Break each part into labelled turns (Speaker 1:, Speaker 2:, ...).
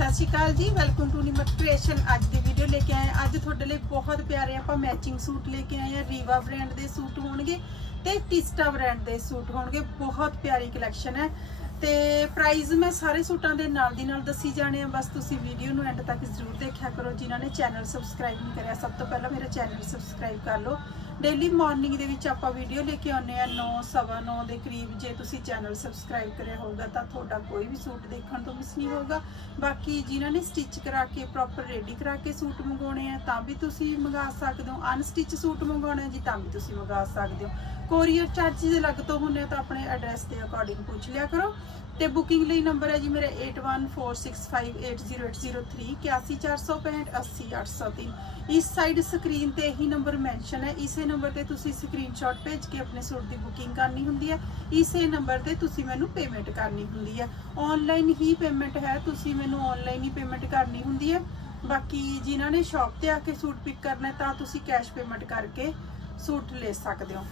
Speaker 1: ਸਤਿ ਸ਼੍ਰੀ ਅਕਾਲ ਜੀ welcome to ਨਿਮਰ ਕ੍ਰੀਏਸ਼ਨ ਅੱਜ ਦੀ ਵੀਡੀਓ ਲੈ ਕੇ ਆਏ ਹਾਂ। ਅੱਜ ਤੁਹਾਡੇ ਲਈ ਬਹੁਤ ਪਿਆਰੇ ਆਪਾਂ ਮੈਚਿੰਗ ਸੂਟ ਲੈ ਕੇ ਆਏ ਆ ਰੀਵਾ ਬ੍ਰਾਂਡ ਦੇ ਸੂਟ ਹੋਣਗੇ ਤੇ ਟਿਸਟਾ ਬ੍ਰਾਂਡ ਦੇ ਸੂਟ ਹੋਣਗੇ। ਬਹੁਤ ਪਿਆਰੀ ਕਲੈਕਸ਼ਨ ਹੈ। ਤੇ ਪ੍ਰਾਈਸ ਮੈਂ ਸਾਰੇ ਸੂਟਾਂ ਦੇ ਨਾਲ ਦੀ ਨਾਲ ਦੱਸੀ ਜਾਣੇ ਆ ਬਸ ਤੁਸੀਂ ਵੀਡੀਓ ਨੂੰ ਐਂਡ ਤੱਕ ਜ਼ਰੂਰ ਦੇਖਿਆ ਕਰੋ। ਜਿਨ੍ਹਾਂ ਨੇ ਚੈਨਲ ਸਬਸਕ੍ਰਾਈਬ ਨਹੀਂ ਕਰਿਆ, ਸਭ ਤੋਂ ਪਹਿਲਾਂ ਮੇਰਾ ਚੈਨਲ ਸਬਸਕ੍ਰਾਈਬ ਕਰ ਲਓ। ਡੇਲੀ ਮਾਰਨਿੰਗ ਦੇ ਵਿੱਚ ਆਪਾਂ ਵੀਡੀਓ ਲੈ ਕੇ ਆਉਂਦੇ ਆ 9 ਸਵਾ 9 ਦੇ ਕਰੀਬ ਜੇ ਤੁਸੀਂ ਚੈਨਲ ਸਬਸਕ੍ਰਾਈਬ ਕਰਿਆ ਹੋਊਗਾ ਤਾਂ ਤੁਹਾਡਾ ਕੋਈ ਵੀ ਸੂਟ ਦੇਖਣ ਤੋਂ ਮਿਸ ਨਹੀਂ ਹੋਊਗਾ। ਬਾਕੀ ਜਿਨ੍ਹਾਂ ਨੇ ਸਟਿਚ ਕਰਾ ਕੇ ਪ੍ਰੋਪਰ ਰੈਡੀ ਕਰਾ ਕੇ ਸੂਟ ਮੰਗਾਉਣੇ ਆ, ਤਾਂ ਵੀ ਤੁਸੀਂ ਮੰਗਾ ਸਕਦੇ ਹੋ। ਅਨਸਟਿਚ ਸੂਟ ਮੰਗਾਉਣੇ ਜੀ, ਤਾਂ ਵੀ ਤੁਸੀਂ ਮੰਗਾ ਸਕਦੇ ਹੋ। ਕੋਰੀਅਰ ਚਾਰजेस ਅਲੱਗ ਤੋਂ ਹੁੰਦੇ ਆ ਤਾਂ ਆਪਣੇ ਐਡਰੈਸ ਦੇ ਅਕੋਰਡਿੰਗ ਪੁੱਛ ਲਿਆ ਕਰੋ। ਤੇ ਬੁਕਿੰਗ ਲਈ ਨੰਬਰ ਹੈ ਜੀ ਮੇਰਾ 8146580803 80465 ਇਸ ਸਾਈਡ ਸਕਰੀਨ ਤੇ ਇਹੀ ਨੰਬਰ ਮੈਂਸ਼ਨ ਹੈ, ਇਸੇ ਨੰਬਰ ਤੇ ਤੁਸੀਂ ਸਕਰੀਨਸ਼ਾਟ ਭੇਜ ਕੇ ਆਪਣੇ ਸੂਟ ਦੀ ਬੁਕਿੰਗ ਕਰਨੀ ਹੁੰਦੀ ਹੈ। ਇਸੇ ਨੰਬਰ ਤੇ ਤੁਸੀਂ ਮੈਨੂੰ ਪੇਮੈਂਟ ਕਰਨੀ ਹੁੰਦੀ ਹੈ। ਆਨਲਾਈਨ ਹੀ ਪੇਮੈਂਟ ਹੈ, ਤੁਸੀਂ ਮੈਨੂੰ ਆਨਲਾਈਨ ਹੀ ਪੇਮੈਂਟ ਕਰਨੀ ਹੁੰਦੀ ਹੈ। ਬਾਕੀ ਜਿਨ੍ਹਾਂ ਨੇ ਸ਼ਾਪ ਤੇ ਆ ਕੇ ਸੂਟ ਪਿਕ ਕਰਨਾ ਹੈ, ਤਾਂ ਤੁਸੀਂ ਕੈਸ਼ ਪੇਮੈਂਟ ਕਰਕੇ ਸੂਟ ਲੈ ਸਕਦੇ ਹੋ।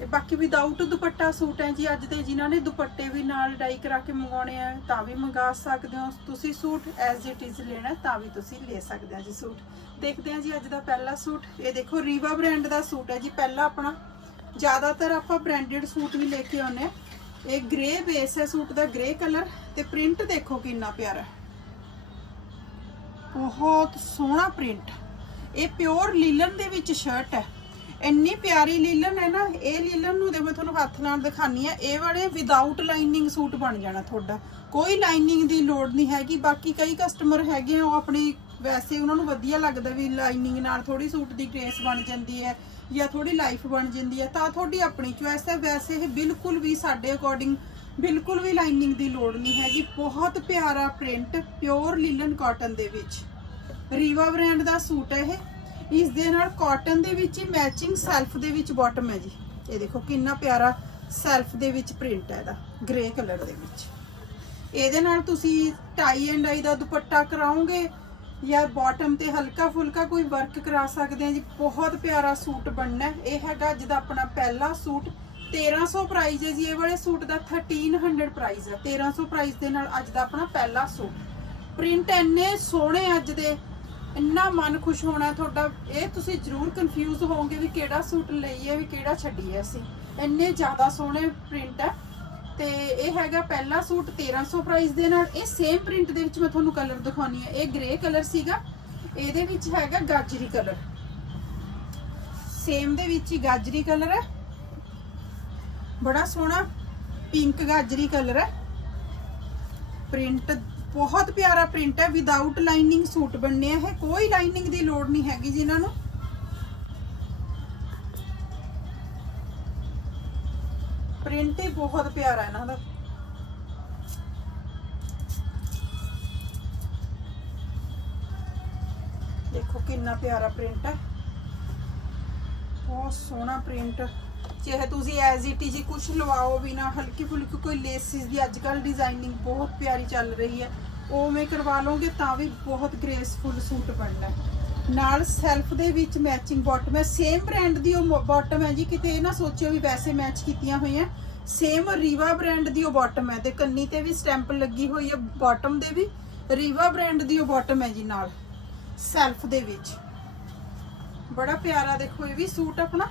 Speaker 1: ਤੇ ਬਾਕੀ ਵਿਦਆਊਟ ਦੁਪੱਟਾ ਸੂਟ ਹੈ ਜੀ, ਅੱਜ ਦੇ ਜਿਨ੍ਹਾਂ ਨੇ ਦੁਪੱਟੇ ਵੀ ਨਾਲ ਡਾਈ ਕਰਾ ਕੇ ਮੰਗਾਉਣੇ ਆ, ਤਾਂ ਵੀ ਮੰਗਾ ਸਕਦੇ ਹੋ। ਤੁਸੀਂ ਸੂਟ ਐਜ਼ ਇਟ ਇਜ਼ ਲੈਣਾ ਤਾਂ ਵੀ ਤੁਸੀਂ ਲੈ ਸਕਦੇ ਹੋ ਜੀ ਸੂਟ। ਦੇਖਦੇ ਹਾਂ ਜੀ ਅੱਜ ਦਾ ਪਹਿਲਾ ਸੂਟ। ਇਹ ਦੇਖੋ ਰੀਵਾ ਬ੍ਰਾਂਡ ਦਾ ਸੂਟ ਹੈ ਜੀ। ਪਹਿਲਾ ਆਪਣਾ ਜ਼ਿਆਦਾਤਰ ਆਪਾਂ ਬ੍ਰਾਂਡਡ ਸੂਟ ਵੀ ਲੈ ਕੇ ਆਉਨੇ ਆ ਇਹ ਗ੍ਰੇ ਬੇਸ ਹੈ, ਸੂਟ ਦਾ ਗ੍ਰੇ ਕਲਰ ਤੇ ਪ੍ਰਿੰਟ ਦੇਖੋ ਕਿੰਨਾ ਪਿਆਰਾ ਬਹੁਤ ਸੋਹਣਾ ਪ੍ਰਿੰਟ ਇਹ ਪਿਓਰ ਲੀਲਨ ਦੇ ਵਿੱਚ ਸ਼ਰਟ ਹੈ। ਇੰਨੀ ਪਿਆਰੀ ਲੀਲਨ ਹੈ ਨਾ, ਇਹ ਲੀਲਨ ਨੂੰ ਦੇ ਮੈਂ ਤੁਹਾਨੂੰ ਹੱਥ ਨਾਲ ਦਿਖਾਨੀ ਆ, ਇਹ ਵਾਲੇ ਵਿਦਆਊਟ ਲਾਈਨਿੰਗ ਸੂਟ ਬਣ ਜਾਣਾ ਤੁਹਾਡਾ। ਕੋਈ ਲਾਈਨਿੰਗ ਦੀ ਲੋੜ ਨਹੀਂ ਹੈਗੀ, ਬਾਕੀ ਕਈ ਕਸਟਮਰ ਹੈਗੇ ਆ, ਉਹ ਆਪਣੀ, ਵੈਸੇ ਉਹਨਾਂ ਨੂੰ ਵਧੀਆ ਲੱਗਦਾ ਵੀ ਲਾਈਨਿੰਗ ਨਾਲ ਥੋੜੀ ਸੂਟ ਦੀ ਗ੍ਰੇਸ ਬਣ ਜਾਂਦੀ ਹੈ, ਜਾਂ ਥੋੜੀ ਲਾਈਫ ਬਣ ਜਾਂਦੀ ਹੈ, ਤਾਂ ਤੁਹਾਡੀ ਆਪਣੀ ਚੁਆਇਸ ਹੈ। ਵੈਸੇ ਇਹ ਬਿਲਕੁਲ ਵੀ ਸਾਡੇ ਅਕੋਰਡਿੰਗ ਬਿਲਕੁਲ ਵੀ ਲਾਈਨਿੰਗ ਦੀ ਲੋੜ ਨਹੀਂ ਹੈਗੀ। ਬਹੁਤ ਪਿਆਰਾ ਪ੍ਰਿੰਟ ਪਿਓਰ ਲੀਲਨ ਕਾਟਨ ਦੇ ਵਿੱਚ। ਰੀਵਾ ਬ੍ਰਾਂਡ ਦਾ ਸੂਟ ਹੈ ਇਹ। ਇਸ ਦੇ ਨਾਲ ਕਾਟਨ ਦੇ ਵਿੱਚ ਹੀ ਮੈਚਿੰਗ ਸੈਲਫ ਦੇ ਵਿੱਚ ਬਾਟਮ ਹੈ ਜੀ। ਇਹ ਦੇਖੋ ਕਿੰਨਾ ਪਿਆਰਾ ਸੈਲਫ ਦੇ ਵਿੱਚ ਪ੍ਰਿੰਟ ਹੈ ਇਹਦਾ ਗ੍ਰੇ ਕਲਰ ਦੇ ਵਿੱਚ। ਇਹਦੇ ਨਾਲ ਤੁਸੀਂ ਟਾਈ ਐਂਡ ਆਈ ਦਾ ਦੁਪੱਟਾ ਕਰਾਓਗੇ ਜਾਂ ਬਾਟਮ ਤੇ ਹਲਕਾ ਫੁਲਕਾ ਕੋਈ ਵਰਕ ਕਰਾ ਸਕਦੇ ਆ ਜੀ। ਬਹੁਤ ਪਿਆਰਾ ਸੂਟ ਬਣਨਾ ਇਹ ਹੈਗਾ ਅੱਜ ਦਾ ਆਪਣਾ ਪਹਿਲਾ ਸੂਟ। 1300 ਪ੍ਰਾਈਸ ਹੈ ਜੀ। ਇਹ ਵਾਲੇ ਸੂਟ ਦਾ 1300 ਪ੍ਰਾਈਸ ਹੈ। 1300 ਪ੍ਰਾਈਸ ਦੇ ਨਾਲ ਅੱਜ ਦਾ ਆਪਣਾ ਪਹਿਲਾ ਸੂਟ। ਪ੍ਰਿੰਟ ਇੰਨੇ ਸੋਹਣੇ ਅੱਜ ਦੇ। ਇੰਨਾ ਮਨ ਖੁਸ਼ ਹੋਣਾ ਤੁਹਾਡਾ, ਇਹ ਤੁਸੀਂ ਜ਼ਰੂਰ ਕਨਫਿਊਜ਼ ਹੋਵੋਗੇ ਵੀ ਕਿਹੜਾ ਸੂਟ ਲਈਏ ਵੀ ਕਿਹੜਾ ਛੱਡੀਏ ਅਸੀਂ। ਇੰਨੇ ਜ਼ਿਆਦਾ ਸੋਹਣੇ ਪ੍ਰਿੰਟ ਹੈ। ਤੇ ਇਹ ਹੈਗਾ ਪਹਿਲਾ ਸੂਟ 1300 ਪ੍ਰਾਈਸ ਦੇ ਨਾਲ। ਇਹ ਸੇਮ ਪ੍ਰਿੰਟ ਦੇ ਵਿੱਚ ਮੈਂ ਤੁਹਾਨੂੰ ਕਲਰ ਦਿਖਾਉਣੀ ਹੈ। ਇਹ ਗ੍ਰੇ ਕਲਰ ਸੀਗਾ। ਇਹਦੇ ਵਿੱਚ ਹੈਗਾ ਗਾਜਰੀ ਕਲਰ ਸੇਮ ਦੇ ਵਿੱਚ ਹੀ ਗਾਜਰੀ ਕਲਰ ਹੈ। ਬੜਾ ਸੋਹਣਾ ਪਿੰਕ ਗਾਜਰੀ ਕਲਰ ਹੈ। ਪ੍ਰਿੰਟ ਬਹੁਤ ਪਿਆਰਾ ਪ੍ਰਿੰਟ ਹੈ ਵਿਦਆਊਟ ਲਾਈਨਿੰਗ ਸੂਟ ਬਣਨੇ ਆ ਕੋਈ ਲਾਈਨਿੰਗ ਦੀ ਲੋੜ ਨਹੀਂ ਹੈਗੀ ਜੀ ਇਹਨਾਂ ਨੂੰ। ਪ੍ਰਿੰਟ ਹੀ ਬਹੁਤ ਪਿਆਰਾ ਇਹਨਾਂ ਦਾ। ਦੇਖੋ ਕਿੰਨਾ ਪਿਆਰਾ ਪ੍ਰਿੰਟ ਹੈ। ਬਹੁਤ ਸੋਹਣਾ ਪ੍ਰਿੰਟ। ਚਾਹੇ ਤੁਸੀਂ ਐਜ਼ ਇਟ ਇਜ਼ ਕੁਝ ਲਵਾਓ ਵੀ ਨਾ, ਹਲਕੀ ਫੁਲਕੀ ਕੋਈ ਲੇਸਿਸ ਦੀ ਅੱਜ ਕੱਲ ਡਿਜ਼ਾਈਨਿੰਗ ਬਹੁਤ ਪਿਆਰੀ ਚੱਲ ਰਹੀ ਹੈ। ਉਹ ਉਵੇਂ ਕਰਵਾ ਲਓਗੇ ਤਾਂ ਵੀ ਬਹੁਤ ਗ੍ਰੇਸਫੁਲ ਸੂਟ ਬਣਨਾ ਨਾਲ ਸੈਲਫ ਦੇ ਵਿੱਚ ਮੈਚਿੰਗ ਬਾਟਮ ਹੈ ਸੇਮ ਬ੍ਰਾਂਡ ਦੀ ਉਹ ਬਾਟਮ ਹੈ ਜੀ, ਕਿਤੇ ਇਹ ਨਾ ਸੋਚਿਓ ਵੀ ਵੈਸੇ ਮੈਚ ਕੀਤੀਆਂ ਹੋਈਆਂ। ਸੇਮ ਰੀਵਾ ਬ੍ਰਾਂਡ ਦੀ ਉਹ ਬਾਟਮ ਹੈ। ਤੇ ਕੰਨੀ ਤੇ ਵੀ ਸਟੈਂਪ ਲੱਗੀ ਹੋਈ ਹੈ ਬਾਟਮ ਦੇ ਵੀ। ਰੀਵਾ ਬ੍ਰਾਂਡ ਦੀ ਉਹ ਬਾਟਮ ਹੈ ਜੀ ਨਾਲ ਸੈਲਫ ਦੇ ਵਿੱਚ। ਬੜਾ ਪਿਆਰਾ ਦੇਖੋ ਇਹ ਵੀ ਸੂਟ ਆਪਣਾ।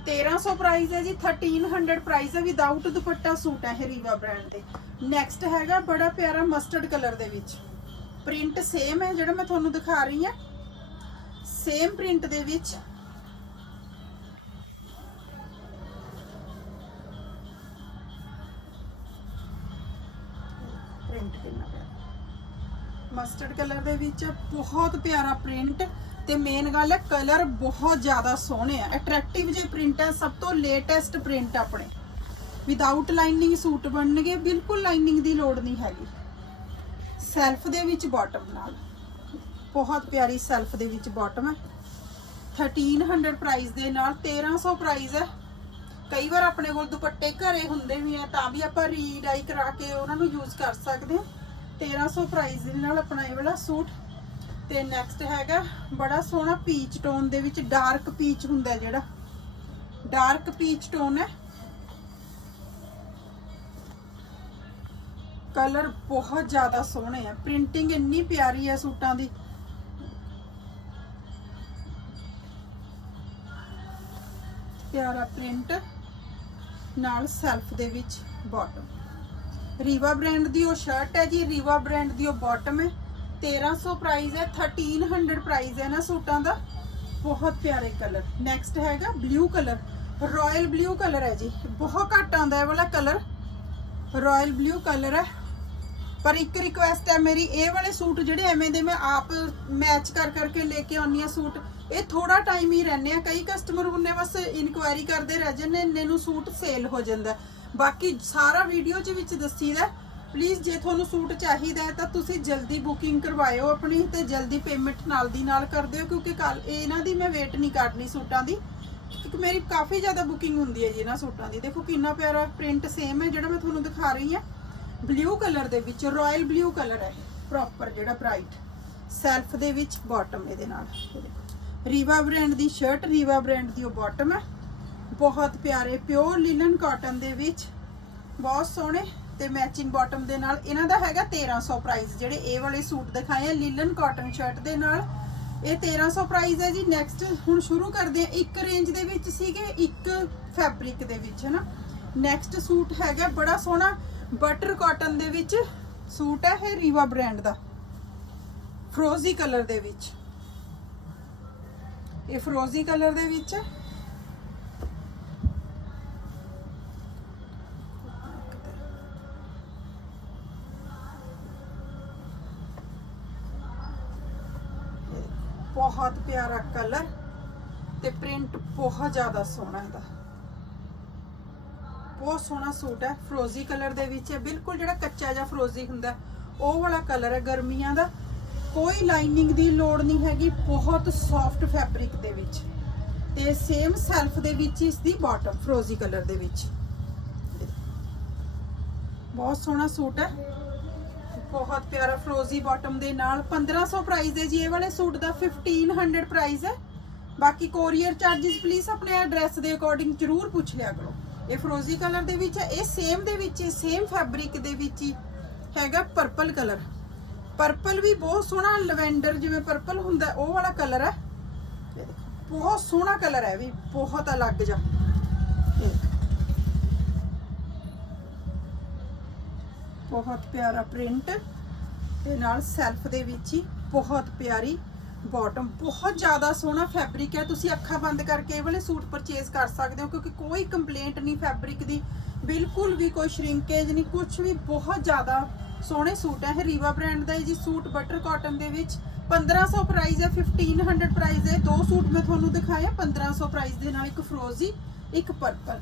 Speaker 1: 1300 ਪ੍ਰਾਈਸ ਹੈ ਜੀ 1300 ਪ੍ਰਾਈਸ ਹੈ ਵਿਦਆਊਟ ਦੁਪੱਟਾ ਸੂਟ ਹੈ ਇਹ ਰੀਵਾ ਬ੍ਰਾਂਡ ਦੇ। ਨੈਕਸਟ ਹੈਗਾ ਬੜਾ ਪਿਆਰਾ ਮਸਟਰਡ ਕਲਰ ਦੇ ਵਿੱਚ। ਪ੍ਰਿੰਟ ਸੇਮ ਹੈ, ਜਿਹੜਾ ਮੈਂ ਤੁਹਾਨੂੰ ਦਿਖਾ ਰਹੀ ਹਾਂ। ਸੇਮ ਪ੍ਰਿੰਟ ਦੇ ਵਿੱਚ। ਪ੍ਰਿੰਟ ਕਿੰਨਾ ਪਿਆਰਾ। ਮਸਟਰਡ ਕਲਰ ਦੇ ਵਿੱਚ ਬਹੁਤ ਪਿਆਰਾ ਪ੍ਰਿੰਟ ਤੇ ਮੇਨ ਗੱਲ ਹੈ ਕਲਰ ਬਹੁਤ ਜ਼ਿਆਦਾ ਸੋਹਣੇ ਆ। ਅਟਰੈਕਟਿਵ ਜੇ ਪ੍ਰਿੰਟ ਹੈ ਸਭ ਤੋਂ ਲੇਟੈਸਟ ਪ੍ਰਿੰਟ ਆਪਣੇ। ਵਿਦਆਊਟ ਲਾਈਨਿੰਗ ਸੂਟ ਬਣਨਗੇ, ਬਿਲਕੁਲ ਲਾਈਨਿੰਗ ਦੀ ਲੋੜ ਨਹੀਂ ਹੈਗੀ। ਸੈਲਫ ਦੇ ਵਿੱਚ ਬਾਟਮ ਨਾਲ। ਬਹੁਤ ਪਿਆਰੀ ਸੈਲਫ ਦੇ ਵਿੱਚ ਬਾਟਮ ਹੈ 1300 ਪ੍ਰਾਈਸ ਦੇ ਨਾਲ 1300 ਪ੍ਰਾਈਸ ਹੈ ਕਈ ਵਾਰ ਆਪਣੇ ਕੋਲ ਦੁਪੱਟੇ ਘਰੇ ਹੁੰਦੇ ਵੀ ਆ, ਤਾਂ ਵੀ ਆਪਾਂ ਰੀਡਾਈ ਕਰਾ ਕੇ ਉਹਨਾਂ ਨੂੰ ਯੂਜ਼ ਕਰ ਸਕਦੇ ਹਾਂ 1300 ਪ੍ਰਾਈਸ ਦੇ ਨਾਲ ਆਪਣਾ ਇਹ ਵਾਲਾ ਸੂਟ ਤੇ ਨੈਕਸਟ ਹੈਗਾ ਬੜਾ ਸੋਹਣਾ ਪੀਚ ਟੋਨ ਦੇ ਵਿੱਚ ਡਾਰਕ ਪੀਚ ਹੁੰਦਾ ਜਿਹੜਾ। ਡਾਰਕ ਪੀਚ ਟੋਨ ਹੈ। ਕਲਰ ਬਹੁਤ ਜ਼ਿਆਦਾ ਸੋਹਣੇ ਆ। ਪ੍ਰਿੰਟਿੰਗ ਇੰਨੀ ਪਿਆਰੀ ਆ ਸੂਟਾਂ ਦੀ। ਪਿਆਰਾ ਪ੍ਰਿੰਟ ਨਾਲ ਸੈਲਫ ਦੇ ਵਿੱਚ ਬਾਟਮ ਰੀਵਾ ਬ੍ਰਾਂਡ ਦੀ ਉਹ ਸ਼ਰਟ ਹੈ ਜੀ ਰੀਵਾ ਬ੍ਰਾਂਡ ਦੀ ਉਹ ਬਾਟਮ ਹੈ। 1300 ਪ੍ਰਾਈਸ ਹੈ 1300 ਪ੍ਰਾਈਸ ਹੈ ਨਾ ਸੂਟਾਂ ਦਾ। ਬਹੁਤ ਪਿਆਰੇ ਕਲਰ ਨੈਕਸਟ ਹੈਗਾ blue colour royal blue colour ਹੈ ਜੀ। ਬਹੁਤ ਘੱਟ ਆਉਂਦਾ ਇਹ ਵਾਲਾ ਕਲਰ ਰਾਇਲ ਬਲੂ ਕਲਰ ਹੈ। ਪਰ ਇੱਕ ਰਿਕੁਐਸਟ ਹੈ ਮੇਰੀ, ਇਹ ਵਾਲੇ ਸੂਟ ਜਿਹੜੇ ਐਵੇਂ ਦੇ ਮੈਂ ਆਪ ਮੈਚ ਕਰ ਕਰਕੇ ਲੈ ਕੇ ਆਉਣੀ ਆ ਸੂਟ, ਇਹ ਥੋੜਾ ਟਾਈਮ ਹੀ ਰਹਿੰਦੇ ਆ। ਕਈ ਕਸਟਮਰ ਹੁੰਨੇ ਬਸ ਇਨਕੁਆਇਰੀ ਕਰਦੇ ਰਹਿ ਜਾਂਦੇ ਇੰਨੇ ਨੂੰ ਸੂਟ ਸੇਲ ਹੋ ਜਾਂਦਾ। ਬਾਕੀ ਸਾਰਾ ਵੀਡੀਓ 'ਚ ਵਿੱਚ ਦੱਸੀਦਾ ਪਲੀਜ਼ ਜੇ ਤੁਹਾਨੂੰ ਸੂਟ ਚਾਹੀਦਾ ਹੈ ਤਾਂ ਤੁਸੀਂ ਜਲਦੀ ਬੁਕਿੰਗ ਕਰਵਾਇਓ ਆਪਣੀ ਤੇ ਜਲਦੀ ਪੇਮੈਂਟ ਨਾਲ ਦੀ ਨਾਲ ਕਰ ਦਿਓ, ਕਿਉਂਕਿ ਕੱਲ ਇਹਨਾਂ ਦੀ ਮੈਂ ਵੇਟ ਨਹੀਂ ਕਰਨੀ ਸੂਟਾਂ ਦੀ। ਕਿਉਂਕਿ ਮੇਰੀ ਕਾਫੀ ਜ਼ਿਆਦਾ ਬੁਕਿੰਗ ਹੁੰਦੀ ਹੈ ਜੀ ਇਹਨਾਂ ਸੂਟਾਂ ਦੀ। ਦੇਖੋ ਕਿੰਨਾ ਪਿਆਰਾ ਪ੍ਰਿੰਟ ਸੇਮ ਹੈ ਜਿਹੜਾ ਮੈਂ ਤੁਹਾਨੂੰ ਦਿਖਾ ਰਹੀ ਹਾਂ। ਬਲੂ ਕਲਰ ਦੇ ਵਿੱਚ ਰਾਇਲ ਬਲੂ ਕਲਰ ਹੈ ਪ੍ਰੋਪਰ ਜਿਹੜਾ ਬ੍ਰਾਈਟ ਸੈਲਫ ਦੇ ਵਿੱਚ ਬਾਟਮ ਇਹਦੇ ਨਾਲ। ਰੀਵਾ ਬ੍ਰਾਂਡ ਦੀ ਸ਼ਰਟ ਰੀਵਾ ਬ੍ਰਾਂਡ ਦੀ ਉਹ ਬਾਟਮ ਹੈ। ਬਹੁਤ ਪਿਆਰੇ ਪਿਓਰ ਲਿਨਨ ਕਾਟਨ ਦੇ ਵਿੱਚ। ਬਹੁਤ ਸੋਹਣੇ। ਤੇ ਮੈਚਿੰਗ ਬਾਟਮ ਦੇ ਨਾਲ ਇਹਨਾਂ ਦਾ ਹੈਗਾ 1300 ਪ੍ਰਾਈਸ ਜਿਹੜੇ ਇਹ ਵਾਲੇ ਸੂਟ ਦਿਖਾਏ ਆ ਲਿਨਨ ਕਾਟਨ ਸ਼ਰਟ ਦੇ ਨਾਲ, ਇਹ 1300 ਪ੍ਰਾਈਸ ਹੈ ਜੀ। ਨੈਕਸਟ ਹੁਣ ਸ਼ੁਰੂ ਕਰਦੇ ਆ ਇੱਕ ਰੇਂਜ ਦੇ ਵਿੱਚ ਸੀਗੇ, ਇੱਕ ਫੈਬਰਿਕ ਦੇ ਵਿੱਚ ਹੈ ਨਾ ਨੈਕਸਟ ਸੂਟ ਹੈਗਾ ਬੜਾ ਸੋਹਣਾ ਬਟਰ ਕਾਟਨ ਦੇ ਵਿੱਚ। ਸੂਟ ਹੈ ਇਹ ਰੀਵਾ ਬ੍ਰਾਂਡ ਦਾ। ਫਰੋਜ਼ੀ ਕਲਰ ਦੇ ਵਿੱਚ। ਇਹ ਫਰੋਜ਼ੀ ਕਲਰ ਦੇ ਵਿੱਚ ਹੈ। ਬਹੁਤ ਪਿਆਰਾ ਕਲਰ ਤੇ ਪ੍ਰਿੰਟ ਬਹੁਤ ਜ਼ਿਆਦਾ ਸੋਹਣਾ ਇਹਦਾ। ਬਹੁਤ ਸੋਹਣਾ ਸੂਟ ਹੈ, ਫਰੋਜ਼ੀ ਕਲਰ ਦੇ ਵਿੱਚ ਹੈ, ਬਿਲਕੁਲ ਜਿਹੜਾ ਕੱਚਾ ਜਿਹਾ ਫਰੋਜ਼ੀ ਹੁੰਦਾ, ਉਹ ਵਾਲਾ ਕਲਰ ਹੈ ਗਰਮੀਆਂ ਦਾ। ਕੋਈ ਲਾਈਨਿੰਗ ਦੀ ਲੋੜ ਨਹੀਂ ਹੈਗੀ, ਬਹੁਤ ਸੌਫਟ ਫੈਬਰਿਕ ਦੇ ਵਿੱਚ। ਤੇ ਸੇਮ ਸੈਲਫ ਦੇ ਵਿੱਚ ਇਸ ਦੀ ਬਾਟਮ ਫਰੋਜ਼ੀ ਕਲਰ ਦੇ ਵਿੱਚ। ਬਹੁਤ ਸੋਹਣਾ ਸੂਟ ਹੈ। ਬਹੁਤ ਪਿਆਰਾ ਫਰੋਜ਼ੀ ਬਾਟਮ ਦੇ ਨਾਲ। 1500 ਪ੍ਰਾਈਸ ਹੈ ਜੀ, ਇਹ ਵਾਲੇ ਸੂਟ ਦਾ 1500 ਪ੍ਰਾਈਸ ਹੈ। ਬਾਕੀ ਕੋਰੀਅਰ ਚਾਰजेस ਪਲੀਜ਼ ਆਪਣੇ ਐਡਰੈਸ ਦੇ ਅਕੋਰਡਿੰਗ ਜਰੂਰ ਪੁੱਛ ਲਿਆ ਕਰੋ। ਇਹ ਫਰੋਜ਼ੀ ਕਲਰ ਦੇ ਵਿੱਚ ਹੈ, ਇਹ ਸੇਮ ਦੇ ਵਿੱਚ ਹੀ ਸੇਮ ਫੈਬਰਿਕ ਦੇ ਵਿੱਚ ਹੀ ਹੈਗਾ ਪਰਪਲ ਕਲਰ ਪਰਪਲ ਵੀ ਬਹੁਤ ਸੋਹਣਾ ਲਵੈਂਡਰ ਜਿਵੇਂ ਪਰਪਲ ਹੁੰਦਾ, ਉਹ ਵਾਲਾ ਕਲਰ ਹੈ। ਬਹੁਤ ਸੋਹਣਾ ਕਲਰ ਹੈ ਵੀ, ਬਹੁਤ ਅਲੱਗ ਜਿਹਾ। ਬਹੁਤ ਪਿਆਰਾ ਪ੍ਰਿੰਟ। ਤੇ ਨਾਲ ਸੈਲਫ ਦੇ ਵਿੱਚ ਹੀ ਬਹੁਤ ਪਿਆਰੀ ਬਾਟਮ ਬਹੁਤ ਜ਼ਿਆਦਾ ਸੋਹਣਾ ਫੈਬਰਿਕ ਹੈ। ਤੁਸੀਂ ਅੱਖਾਂ ਬੰਦ ਕਰਕੇ ਇਹ ਵਾਲੇ ਸੂਟ ਪਰਚੇਸ ਕਰ ਸਕਦੇ ਹੋ, ਕਿਉਂਕਿ ਕੋਈ ਕੰਪਲੇਂਟ ਨਹੀਂ ਫੈਬਰਿਕ ਦੀ। ਬਿਲਕੁਲ ਵੀ ਕੋਈ ਸ਼ਰਿੰਕੇਜ ਨਹੀਂ ਕੁਝ ਵੀ ਬਹੁਤ ਜ਼ਿਆਦਾ ਸੋਹਣੇ ਸੂਟ ਹੈ। ਇਹ ਰੀਵਾ ਬ੍ਰਾਂਡ ਦਾ ਹੈ ਜੀ ਸੂਟ ਬਟਰ ਕਾਟਨ ਦੇ ਵਿੱਚ। 1500 ਪ੍ਰਾਈਸ ਹੈ 1500 ਪ੍ਰਾਈਸ ਹੈ। ਦੋ ਸੂਟ ਮੈਂ ਤੁਹਾਨੂੰ ਦਿਖਾਇਆ 1500 ਪ੍ਰਾਈਸ ਦੇ ਨਾਲ ਇੱਕ ਫਰੋਜ਼ੀ ਇੱਕ ਪਰਪਲ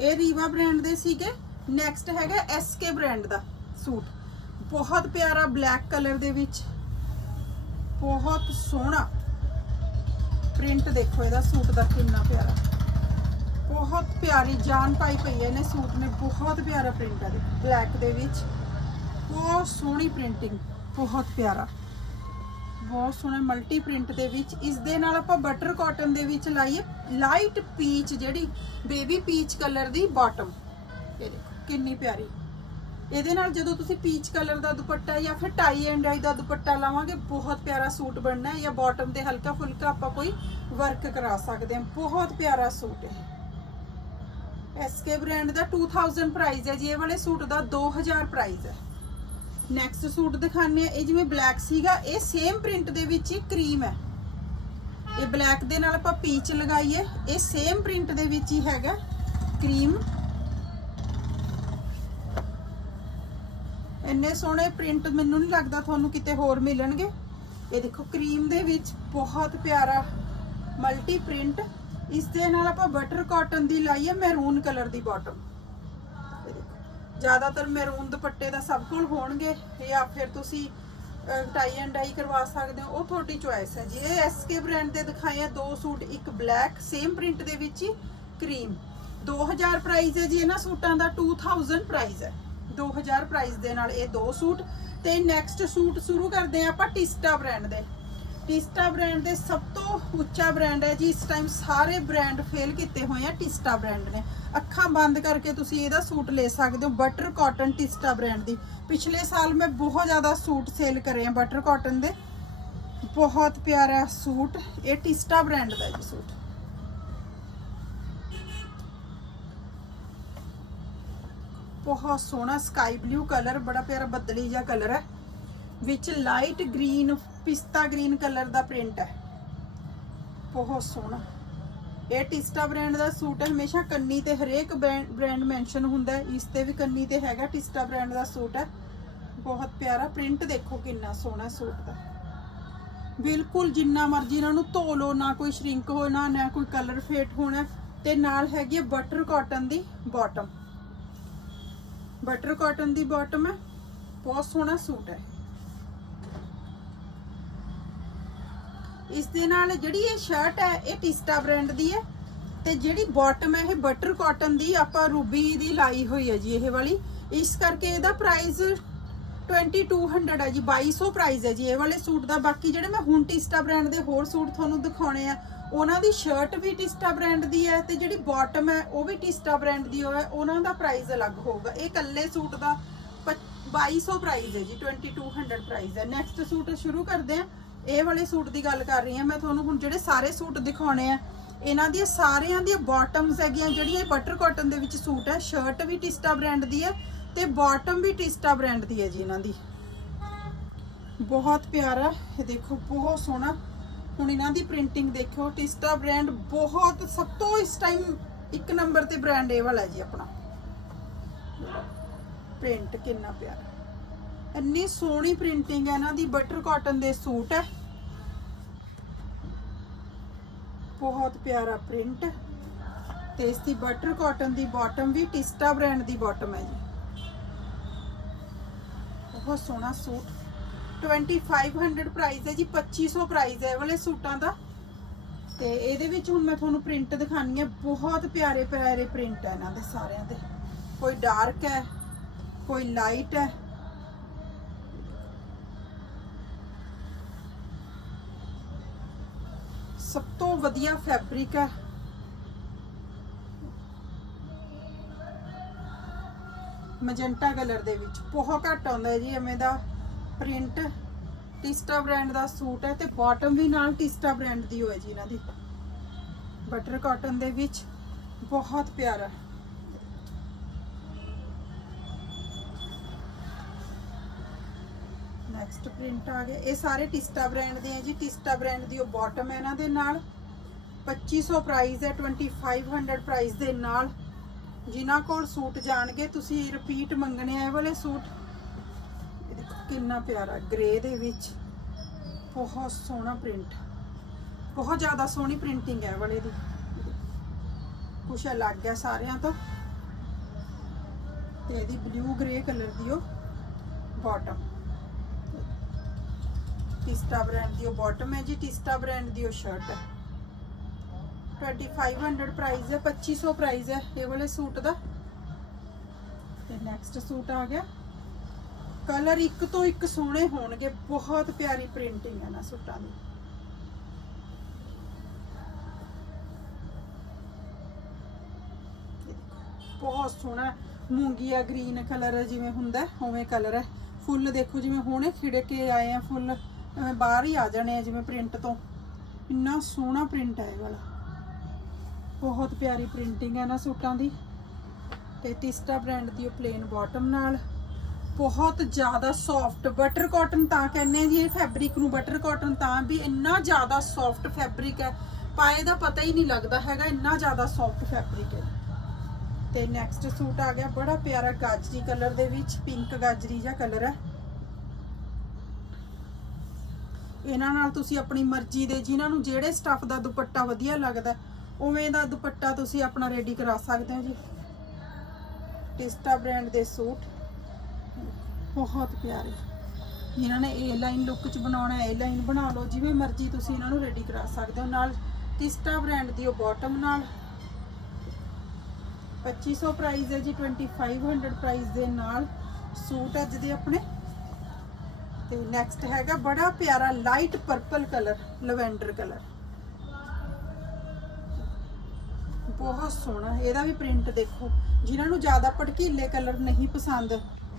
Speaker 1: ਇਹ ਰੀਵਾ ਬ੍ਰਾਂਡ ਦੇ ਸੀਗੇ। ਨੈਕਸਟ ਹੈਗਾ ਐਸਕੇ ਬ੍ਰਾਂਡ ਦਾ ਸੂਟ। ਬਹੁਤ ਪਿਆਰਾ ਬਲੈਕ ਕਲਰ ਦੇ ਵਿੱਚ। ਬਹੁਤ ਸੋਹਣਾ। ਪ੍ਰਿੰਟ ਦੇਖੋ ਇਹਦਾ ਸੂਟ ਦਾ ਕਿੰਨਾ ਪਿਆਰਾ। ਬਹੁਤ ਪਿਆਰੀ ਜਾਨ ਪਾਈ ਪਈ ਹੈ ਇਹਨੇ ਸੂਟ ਨੇ। ਬਹੁਤ ਪਿਆਰਾ ਪ੍ਰਿੰਟ ਹੈ ਬਲੈਕ ਦੇ ਵਿੱਚ। ਬਹੁਤ ਸੋਹਣੀ ਪ੍ਰਿੰਟਿੰਗ ਬਹੁਤ ਪਿਆਰਾ। ਬਹੁਤ ਸੋਹਣਾ ਮਲਟੀ ਪ੍ਰਿੰਟ ਦੇ ਵਿੱਚ। ਇਸ ਦੇ ਨਾਲ ਆਪਾਂ ਬਟਰ ਕਾਟਨ ਦੇ ਵਿੱਚ ਲਾਈਏ। ਲਾਈਟ ਪੀਚ ਜਿਹੜੀ ਬੇਬੀ ਪੀਚ ਕਲਰ ਦੀ ਬਾਟਮ ਇਹ ਦੇਖੋ। ਕਿੰਨੀ ਪਿਆਰੀ। ਇਹਦੇ ਨਾਲ ਜਦੋਂ ਤੁਸੀਂ ਪੀਚ ਕਲਰ ਦਾ ਦੁਪੱਟਾ ਜਾਂ ਫਿਰ ਟਾਈ ਐਂਡ ਆਈ ਦਾ ਦੁਪੱਟਾ ਲਾਵਾਂਗੇ, ਬਹੁਤ ਪਿਆਰਾ ਸੂਟ ਬਣਨਾ ਹੈ ਜਾਂ ਬਾਟਮ ਤੇ ਹਲਕਾ ਫੁਲਕਾ ਆਪਾਂ ਕੋਈ ਵਰਕ ਕਰਾ ਸਕਦੇ ਹਾਂ। ਬਹੁਤ ਪਿਆਰਾ ਸੂਟ ਹੈ ਐਸਕੇ ਬ੍ਰਾਂਡ ਦਾ 2000 ਪ੍ਰਾਈਸ ਹੈ ਜੀ, ਇਹ ਵਾਲੇ ਸੂਟ ਦਾ 2000 ਪ੍ਰਾਈਸ ਹੈ। ਨੈਕਸਟ ਸੂਟ ਦਿਖਾਣੇ ਆ ਇਹ ਜਿਵੇਂ ਬਲੈਕ ਸੀਗਾ, ਇਹ ਸੇਮ ਪ੍ਰਿੰਟ ਦੇ ਵਿੱਚ ਹੀ ਕਰੀਮ ਹੈ। ਇਹ ਬਲੈਕ ਦੇ ਨਾਲ ਆਪਾਂ ਪੀਚ ਲਗਾਈਏ। ਇਹ ਸੇਮ ਪ੍ਰਿੰਟ ਦੇ ਵਿੱਚ ਹੀ ਹੈਗਾ ਕਰੀਮ ਇੰਨੇ ਸੋਹਣੇ ਪ੍ਰਿੰਟ ਮੈਨੂੰ ਨਹੀਂ ਲੱਗਦਾ ਤੁਹਾਨੂੰ ਕਿਤੇ ਹੋਰ ਮਿਲਣਗੇ। ਇਹ ਦੇਖੋ ਕਰੀਮ ਦੇ ਵਿੱਚ ਬਹੁਤ ਪਿਆਰਾ ਮਲਟੀ ਪ੍ਰਿੰਟ ਇਸ ਦੇ ਨਾਲ ਆਪਾਂ ਬਟਰ ਕਾਟਨ ਦੀ ਲਾਈ ਹੈ ਮੈਰੂਨ ਕਲਰ ਦੀ ਬਾਟਮ ਜ਼ਿਆਦਾਤਰ ਮੈਰੂਨ ਦੁਪੱਟੇ ਦਾ ਸਭ ਕੋਲ ਹੋਣਗੇ ਜਾਂ ਫਿਰ ਤੁਸੀਂ ਟਾਈ ਐਂਡ ਡਾਈ ਕਰਵਾ ਸਕਦੇ ਹੋ। ਉਹ ਤੁਹਾਡੀ ਚੁਆਇਸ ਹੈ ਜੀ। ਇਹ ਐਸਕੇ ਬ੍ਰਾਂਡ ਦੇ ਦਿਖਾਏ ਆ, ਦੋ ਸੂਟ, ਇੱਕ ਬਲੈਕ ਸੇਮ ਪ੍ਰਿੰਟ ਦੇ ਵਿੱਚ ਹੀ ਕਰੀਮ 2000 ਪ੍ਰਾਈਸ ਹੈ ਜੀ, ਇਹਨਾਂ ਸੂਟਾਂ ਦਾ 2000 ਪ੍ਰਾਈਸ ਹੈ। 2000 ਪ੍ਰਾਈਸ ਦੇ ਨਾਲ ਇਹ ਦੋ ਸੂਟ। ਤੇ ਨੈਕਸਟ ਸੂਟ ਸ਼ੁਰੂ ਕਰਦੇ ਆ ਆਪਾਂ ਟਿਸਟਾ ਬ੍ਰਾਂਡ ਦੇ। ਟਿਸਟਾ ਬ੍ਰਾਂਡ ਦੇ ਸਭ ਤੋਂ ਉੱਚਾ ਬ੍ਰਾਂਡ ਹੈ ਜੀ। ਇਸ ਟਾਈਮ ਸਾਰੇ ਬ੍ਰਾਂਡ ਫੇਲ ਕੀਤੇ ਹੋਏ ਆ ਟਿਸਟਾ ਬ੍ਰਾਂਡ ਨੇ। ਅੱਖਾਂ ਬੰਦ ਕਰਕੇ ਤੁਸੀਂ ਇਹਦਾ ਸੂਟ ਲੈ ਸਕਦੇ ਹੋ ਬਟਰ ਕਾਟਨ ਟਿਸਟਾ ਬ੍ਰਾਂਡ ਦੀ। ਪਿਛਲੇ ਸਾਲ ਮੈਂ ਬਹੁਤ ਜ਼ਿਆਦਾ ਸੂਟ ਸੇਲ ਕਰੇ ਆ ਬਟਰ ਕਾਟਨ ਦੇ। ਬਹੁਤ ਪਿਆਰਾ ਸੂਟ, ਇਹ ਟਿਸਟਾ ਬ੍ਰਾਂਡ ਦਾ ਜੀ ਸੂਟ। ਬਹੁਤ ਸੋਹਣਾ ਸਕਾਈ ਬਲੂ ਕਲਰ ਬੜਾ ਪਿਆਰਾ ਬੱਦਲੀ ਜਿਹਾ ਕਲਰ ਹੈ। ਵਿੱਚ ਲਾਈਟ ਗ੍ਰੀਨ ਪਿਸਤਾ ਗ੍ਰੀਨ ਕਲਰ ਦਾ ਪ੍ਰਿੰਟ ਹੈ। ਬਹੁਤ ਸੋਹਣਾ। ਇਹ ਟਿਸਟਾ ਬ੍ਰਾਂਡ ਦਾ ਸੂਟ ਹੈ, ਹਮੇਸ਼ਾ ਕੰਨੀ ਤੇ ਹਰੇਕ ਬ੍ਰਾਂਡ ਮੈਂਸ਼ਨ ਹੁੰਦਾ ਹੈ। ਇਸ ਤੇ ਵੀ ਕੰਨੀ ਤੇ ਹੈਗਾ ਟਿਸਟਾ ਬ੍ਰਾਂਡ ਦਾ ਸੂਟ ਹੈ। ਬਹੁਤ ਪਿਆਰਾ ਪ੍ਰਿੰਟ ਦੇਖੋ ਕਿੰਨਾ ਸੋਹਣਾ ਸੂਟ ਦਾ। ਬਿਲਕੁਲ ਜਿੰਨਾ ਮਰਜ਼ੀ ਇਹਨਾਂ ਨੂੰ ਧੋ ਲਓ, ਨਾ ਕੋਈ ਸ਼ਰਿੰਕ ਹੋਣਾ, ਨਾ ਕੋਈ ਕਲਰ ਫੇਟ ਹੋਣਾ, ਤੇ ਨਾਲ ਹੈਗੀ ਹੈ ਬਟਰ ਕਾਟਨ ਦੀ ਬਾਟਮ ਬਟਰ ਕਾਟਨ ਦੀ ਬਾਟਮ ਹੈ। ਬਹੁਤ ਸੋਹਣਾ ਸੂਟ ਹੈ। ਇਸ ਦੇ ਨਾਲ ਜਿਹੜੀ ਇਹ ਸ਼ਰਟ ਹੈ, ਇਹ ਟਿਸਟਾ ਬ੍ਰਾਂਡ ਦੀ ਹੈ। ਤੇ ਜਿਹੜੀ ਬਾਟਮ ਹੈ, ਇਹ ਬਟਰ ਕਾਟਨ ਦੀ ਆਪਾਂ ਰੂਬੀ ਦੀ ਲਾਈ ਹੋਈ ਹੈ ਜੀ ਇਹ ਵਾਲੀ। ਇਸ ਕਰਕੇ ਇਹਦਾ ਪ੍ਰਾਈਸ 2200 ਹੈ ਜੀ 2200 ਪ੍ਰਾਈਸ ਹੈ ਜੀ ਇਹ ਵਾਲੇ ਸੂਟ ਦਾ। ਬਾਕੀ ਜਿਹੜੇ ਮੈਂ ਹੁਣ ਟਿਸਟਾ ਬ੍ਰਾਂਡ ਦੇ ਹੋਰ ਸੂਟ ਤੁਹਾਨੂੰ ਦਿਖਾਉਣੇ ਆ ਉਹਨਾਂ ਦੀ ਸ਼ਰਟ ਵੀ ਟਿਸਟਾ ਬ੍ਰਾਂਡ ਦੀ ਹੈ ਤੇ ਜਿਹੜੀ ਬਾਟਮ ਹੈ, ਉਹ ਵੀ ਟਿਸਟਾ ਬ੍ਰਾਂਡ ਦੀ ਹੈ ਉਹਨਾਂ ਦਾ ਪ੍ਰਾਈਸ ਅਲੱਗ ਹੋਊਗਾ। ਇਹ ਇਕੱਲੇ ਸੂਟ ਦਾ 2200 ਪ੍ਰਾਈਸ ਹੈ ਜੀ 2200 ਪ੍ਰਾਈਸ ਹੈ। ਨੈਕਸਟ ਸੂਟ ਸ਼ੁਰੂ ਕਰਦੇ ਆ ਇਹ ਵਾਲੇ ਸੂਟ ਦੀ ਗੱਲ ਕਰ ਰਹੀ ਹਾਂ ਮੈਂ ਤੁਹਾਨੂੰ। ਹੁਣ ਜਿਹੜੇ ਸਾਰੇ ਸੂਟ ਦਿਖਾਉਣੇ ਆ, ਇਹਨਾਂ ਦੀਆਂ ਸਾਰਿਆਂ ਦੀਆਂ ਬਾਟਮਸ ਹੈਗੀਆਂ। ਜਿਹੜੀਆਂ ਬਟਰ ਕਾਟਨ ਦੇ ਵਿੱਚ ਸੂਟ ਹੈ ਸ਼ਰਟ ਵੀ ਟਿਸਟਾ ਬ੍ਰਾਂਡ ਦੀ ਹੈ ਤੇ ਬਾਟਮ ਵੀ ਟਿਸਟਾ ਬ੍ਰਾਂਡ ਦੀ ਹੈ ਜੀ ਇਹਨਾਂ ਦੀ। ਬਹੁਤ ਪਿਆਰਾ, ਇਹ ਦੇਖੋ, ਬਹੁਤ ਸੋਹਣਾ ਹੁਣ ਇਹਨਾਂ ਦੀ ਪ੍ਰਿੰਟਿੰਗ ਦੇਖੋ ਟਿਸਟਾ ਬ੍ਰਾਂਡ ਬਹੁਤ, ਸਭ ਤੋਂ ਇਸ ਟਾਈਮ ਇੱਕ ਨੰਬਰ ਤੇ ਬ੍ਰਾਂਡ ਇਹ ਵਾਲਾ ਜੀ ਆਪਣਾ। ਪ੍ਰਿੰਟ ਕਿੰਨਾ ਪਿਆਰਾ। ਇੰਨੀ ਸੋਹਣੀ ਪ੍ਰਿੰਟਿੰਗ ਹੈ ਇਹਨਾਂ ਦੀ ਬਟਰ ਕਾਟਨ ਦੇ ਸੂਟ ਹੈ। ਬਹੁਤ ਪਿਆਰਾ ਪ੍ਰਿੰਟ ਤੇ ਇਸ ਦੀ ਬਟਰ ਕਾਟਨ ਦੀ ਬਾਟਮ ਵੀ ਟਿਸਟਾ ਬ੍ਰਾਂਡ ਦੀ ਬਾਟਮ ਹੈ ਜੀ। ਬਹੁਤ ਸੋਹਣਾ ਸੂਟ। 2500 ਪ੍ਰਾਈਸ ਹੈ ਜੀ 2500 ਪ੍ਰਾਈਸ ਹੈ ਵਾਲੇ ਸੂਟਾਂ ਦਾ। ਤੇ ਇਹਦੇ ਵਿੱਚ ਹੁਣ ਮੈਂ ਤੁਹਾਨੂੰ ਪ੍ਰਿੰਟ ਦਿਖਾਣੀ ਹੈ, ਬਹੁਤ ਪਿਆਰੇ ਪਿਆਰੇ ਪ੍ਰਿੰਟ ਹੈ ਇਹਨਾਂ ਦੇ ਸਾਰਿਆਂ ਦੇ। ਕੋਈ ਡਾਰਕ ਹੈ, ਕੋਈ ਲਾਈਟ ਹੈ। ਸਭ ਤੋਂ ਵਧੀਆ ਫੈਬਰਿਕ ਹੈ। ਮੈਜੈਂਟਾ ਕਲਰ ਦੇ ਵਿੱਚ। ਬਹੁਤ ਘੱਟ ਆਉਂਦਾ ਜੀ, ਐਵੇਂ ਦਾ ਪ੍ਰਿੰਟ ਟਿਸਟਾ ਬ੍ਰਾਂਡ ਦਾ ਸੂਟ ਹੈ ਤੇ ਬਾਟਮ ਵੀ ਨਾਲ ਟਿਸਟਾ ਬ੍ਰਾਂਡ ਦੀ ਹੋਏ ਜੀ ਇਹਨਾਂ ਦੀ। ਬਟਰ ਕਾਟਨ ਦੇ ਵਿੱਚ ਬਹੁਤ ਪਿਆਰਾ। ਨੈਕਸਟ ਪ੍ਰਿੰਟ ਆ ਗਿਆ ਇਹ ਸਾਰੇ ਟਿਸਟਾ ਬ੍ਰਾਂਡ ਦੇ ਆ ਜੀ। ਟਿਸਟਾ ਬ੍ਰਾਂਡ ਦੀ ਉਹ ਬਾਟਮ ਹੈ ਇਹਨਾਂ ਦੇ ਨਾਲ। 2500 ਪ੍ਰਾਈਸ ਹੈ 2500 ਪ੍ਰਾਈਸ ਦੇ ਨਾਲ। ਜਿਨ੍ਹਾਂ ਕੋਲ ਸੂਟ ਜਾਣਗੇ, ਤੁਸੀਂ ਰਿਪੀਟ ਮੰਗਣੇ ਆ ਇਹ ਵਾਲੇ ਸੂਟ। ਕਿੰਨਾ ਪਿਆਰਾ ਗ੍ਰੇ ਦੇ ਵਿੱਚ ਬਹੁਤ ਸੋਹਣਾ ਪ੍ਰਿੰਟ ਬਹੁਤ ਜ਼ਿਆਦਾ ਸੋਹਣੀ ਪ੍ਰਿੰਟਿੰਗ ਹੈ ਇਹ ਵਾਲੇ ਦੀ। ਕੁਛ ਅਲੱਗ ਹੈ ਸਾਰਿਆਂ ਤੋਂ। ਤੇ ਇਹਦੀ ਬਲੂ ਗ੍ਰੇ ਕਲਰ ਦੀ ਉਹ ਬਾਟਮ ਟਿਸਟਾ ਬ੍ਰਾਂਡ ਦੀ ਉਹ ਬਾਟਮ ਹੈ ਜੀ ਟਿਸਟਾ ਬ੍ਰਾਂਡ ਦੀ ਉਹ ਸ਼ਰਟ ਹੈ। 2500 ਪ੍ਰਾਈਸ ਹੈ 2500 ਪ੍ਰਾਈਸ ਹੈ ਇਹ ਵਾਲੇ ਸੂਟ ਦਾ। ਤੇ ਨੈਕਸਟ ਸੂਟ ਆ ਗਿਆ। ਕਲਰ ਇੱਕ ਤੋਂ ਇੱਕ ਸੋਹਣੇ ਹੋਣਗੇ, ਬਹੁਤ ਪਿਆਰੀ ਪ੍ਰਿੰਟਿੰਗ ਹੈ ਨਾ ਸੂਟਾਂ ਦੀ। ਬਹੁਤ ਸੋਹਣਾ ਮੂੰਗੀਆ ਗ੍ਰੀਨ ਕਲਰ ਜਿਵੇਂ ਹੁੰਦਾ, ਉਵੇਂ ਕਲਰ ਹੈ। ਫੁੱਲ ਦੇਖੋ, ਜਿਵੇਂ ਹੁਣੇ ਖਿੜ ਕੇ ਆਏ ਆ ਫੁੱਲ, ਐਵੇਂ ਬਾਹਰ ਹੀ ਆ ਜਾਣੇ ਆ ਜਿਵੇਂ ਪ੍ਰਿੰਟ ਤੋਂ। ਇੰਨਾ ਸੋਹਣਾ ਪ੍ਰਿੰਟ ਹੈ ਇਹ ਵਾਲਾ। ਬਹੁਤ ਪਿਆਰੀ ਪ੍ਰਿੰਟਿੰਗ ਹੈ ਨਾ ਸੂਟਾਂ ਦੀ। ਤੇ ਟਿਸਟਾ ਬ੍ਰਾਂਡ ਦੀ ਉਹ ਪਲੇਨ ਬਾਟਮ ਨਾਲ। ਬਹੁਤ ਜ਼ਿਆਦਾ ਸੌਫਟ ਬਟਰ ਕਾਟਨ ਤਾਂ ਕਹਿੰਦੇ ਆ ਜੀ, ਇਹ ਫੈਬਰਿਕ ਨੂੰ ਬਟਰ ਕਾਟਨ ਤਾਂ ਵੀ ਇੰਨਾ ਜ਼ਿਆਦਾ ਸੌਫਟ ਫੈਬਰਿਕ ਹੈ। ਪਾਏ ਦਾ ਪਤਾ ਹੀ ਨਹੀਂ ਲੱਗਦਾ ਹੈਗਾ, ਇੰਨਾ ਜ਼ਿਆਦਾ ਸੌਫਟ ਫੈਬਰਿਕ ਹੈ। ਤੇ ਨੈਕਸਟ ਸੂਟ ਆ ਗਿਆ, ਬੜਾ ਪਿਆਰਾ ਗਾਜਰੀ ਕਲਰ ਦੇ ਵਿੱਚ ਪਿੰਕ ਗਾਜਰੀ ਜਿਹਾ ਕਲਰ ਹੈ। ਇਹਨਾਂ ਨਾਲ ਤੁਸੀਂ ਆਪਣੀ ਮਰਜ਼ੀ ਦੇ, ਜਿਨ੍ਹਾਂ ਨੂੰ ਜਿਹੜੇ ਸਟੱਫ ਦਾ ਦੁਪੱਟਾ ਵਧੀਆ ਲੱਗਦਾ, ਉਵੇਂ ਦਾ ਦੁਪੱਟਾ ਤੁਸੀਂ ਆਪਣਾ ਰੈਡੀ ਕਰਾ ਸਕਦੇ ਹੋ ਜੀ। ਟਿਸਟਾ ਬ੍ਰਾਂਡ ਦੇ ਸੂਟ। ਬਹੁਤ ਪਿਆਰੇ। ਜਿਨ੍ਹਾਂ ਨੇ ਏ ਲਾਈਨ ਲੁੱਕ ਚ ਬਣਾਉਣਾ ਹੈ ਏ ਲਾਈਨ ਬਣਾ ਲਓ, ਜਿਵੇਂ ਮਰਜ਼ੀ ਤੁਸੀਂ ਇਹਨਾਂ ਨੂੰ ਰੈਡੀ ਕਰਾ ਸਕਦੇ ਹੋ। ਨਾਲ ਟਿਸਟਾ ਬ੍ਰਾਂਡ ਦੀ ਉਹ ਬਾਟਮ ਨਾਲ। 2500 ਪ੍ਰਾਈਸ ਹੈ ਜੀ 2500 ਪ੍ਰਾਈਸ ਦੇ ਨਾਲ ਸੂਟ ਅੱਜ ਦੇ ਆਪਣੇ। ਤੇ ਨੈਕਸਟ ਹੈਗਾ ਬੜਾ ਪਿਆਰਾ light purple colour lavender colour ਬਹੁਤ ਸੋਹਣਾ, ਇਹਦਾ ਵੀ ਪ੍ਰਿੰਟ ਦੇਖੋ। ਜਿਨ੍ਹਾਂ ਨੂੰ ਜ਼ਿਆਦਾ ਭੜਕੀਲੇ ਕਲਰ ਨਹੀਂ ਪਸੰਦ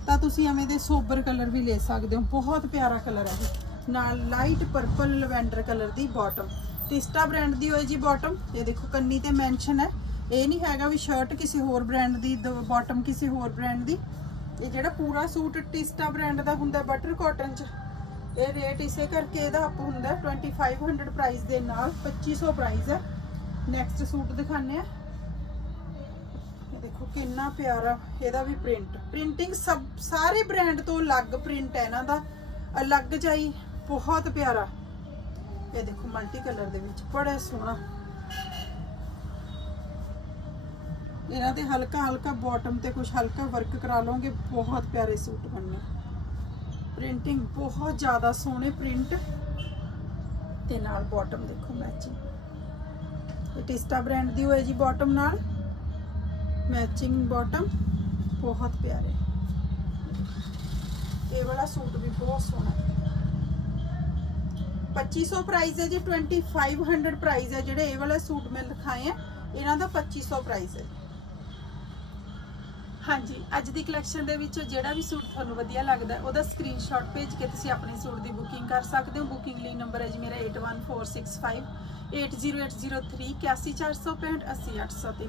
Speaker 1: ਤਾਂ ਤੁਸੀਂ ਐਵੇਂ ਦੇ ਸੋਬਰ ਕਲਰ ਵੀ ਲੈ ਸਕਦੇ ਹੋ। ਬਹੁਤ ਪਿਆਰਾ ਕਲਰ ਹੈ ਇਹ। ਨਾਲ ਲਾਈਟ ਪਰਪਲ ਲਵੈਂਡਰ ਕਲਰ ਦੀ ਬਾਟਮ ਟਿਸਟਾ ਬ੍ਰਾਂਡ ਦੀ ਹੋਏ ਜੀ ਬਾਟਮ ਇਹ ਦੇਖੋ, ਕੰਨੀ ਤੇ ਮੈਂਸ਼ਨ ਹੈ। ਇਹ ਨਹੀਂ ਹੈਗਾ ਵੀ ਸ਼ਰਟ ਕਿਸੇ ਹੋਰ ਬ੍ਰਾਂਡ ਦੀ ਬਾਟਮ ਕਿਸੇ ਹੋਰ ਬ੍ਰਾਂਡ ਦੀ। ਇਹ ਜਿਹੜਾ ਪੂਰਾ ਸੂਟ ਟਿਸਟਾ ਬ੍ਰਾਂਡ ਦਾ ਹੁੰਦਾ ਬਟਰ ਕਾਟਨ ਚ। ਇਹ ਰੇਟ ਇਸੇ ਕਰਕੇ ਇਹਦਾ ਅਪ ਹੁੰਦਾ ਹੈ। 2500 ਪ੍ਰਾਈਸ ਦੇ ਨਾਲ 2500 ਪ੍ਰਾਈਸ ਹੈ। ਨੈਕਸਟ ਸੂਟ ਦਿਖਾਣੇ ਆ ਦੇਖੋ ਕਿੰਨਾ ਪਿਆਰਾ ਇਹਦਾ ਵੀ ਪ੍ਰਿੰਟ ਪ੍ਰਿੰਟਿੰਗ ਸਭ, ਸਾਰੇ ਬ੍ਰਾਂਡ ਤੋਂ ਅਲੱਗ ਪ੍ਰਿੰਟ ਹੈ ਇਹਨਾਂ ਦਾ। ਅਲੱਗ ਜਾਈ, ਬਹੁਤ ਪਿਆਰਾ। ਇਹ ਦੇਖੋ ਮਲਟੀ ਕਲਰ ਦੇ ਵਿੱਚ, ਬੜਾ ਸੋਹਣਾ। ਇਹਨਾਂ ਤੇ ਹਲਕਾ ਹਲਕਾ ਬਾਟਮ ਤੇ ਕੁਝ ਹਲਕਾ ਵਰਕ ਕਰਾ ਲਓਗੇ, ਬਹੁਤ ਪਿਆਰੇ ਸੂਟ ਬਣਨੇ। ਪ੍ਰਿੰਟਿੰਗ ਬਹੁਤ ਜ਼ਿਆਦਾ ਸੋਹਣੇ ਪ੍ਰਿੰਟ ਤੇ ਨਾਲ ਬਾਟਮ ਦੇਖੋ ਮੈਚਿੰਗ ਇਹ ਟਿਸਟਾ ਬ੍ਰਾਂਡ ਦੀ ਹੋਏ ਜੀ ਬਾਟਮ ਨਾਲ। ਮੈਚਿੰਗ ਬਾਟਮ ਬਹੁਤ ਪਿਆਰੇ। ਇਹ ਵਾਲਾ ਸੂਟ ਵੀ ਬਹੁਤ ਸੋਹਣਾ। ਹੈ 2500 ਪ੍ਰਾਈਸ ਹੈ ਜੀ 2500 ਪ੍ਰਾਈਸ ਹੈ ਜਿਹੜੇ ਇਹ ਵਾਲੇ ਸੂਟ ਮੈਂ ਦਿਖਾਏ ਆ। ਇਹਨਾਂ ਦਾ 2500 ਪ੍ਰਾਈਸ ਹੈ। ਹਾਂਜੀ ਅੱਜ ਦੀ ਕਲੈਕਸ਼ਨ ਦੇ ਵਿੱਚੋਂ ਜਿਹੜਾ ਵੀ ਸੂਟ ਤੁਹਾਨੂੰ ਵਧੀਆ ਲੱਗਦਾ ਹੈ, ਉਹਦਾ ਸਕਰੀਨਸ਼ਾਟ ਭੇਜ ਕੇ ਤੁਸੀਂ ਆਪਣੇ ਸੂਟ ਦੀ ਬੁਕਿੰਗ ਕਰ ਸਕਦੇ ਹੋ। ਬੁਕਿੰਗ ਲਈ ਨੰਬਰ ਹੈ ਜੀ ਮੇਰਾ 8146580803 80465 80803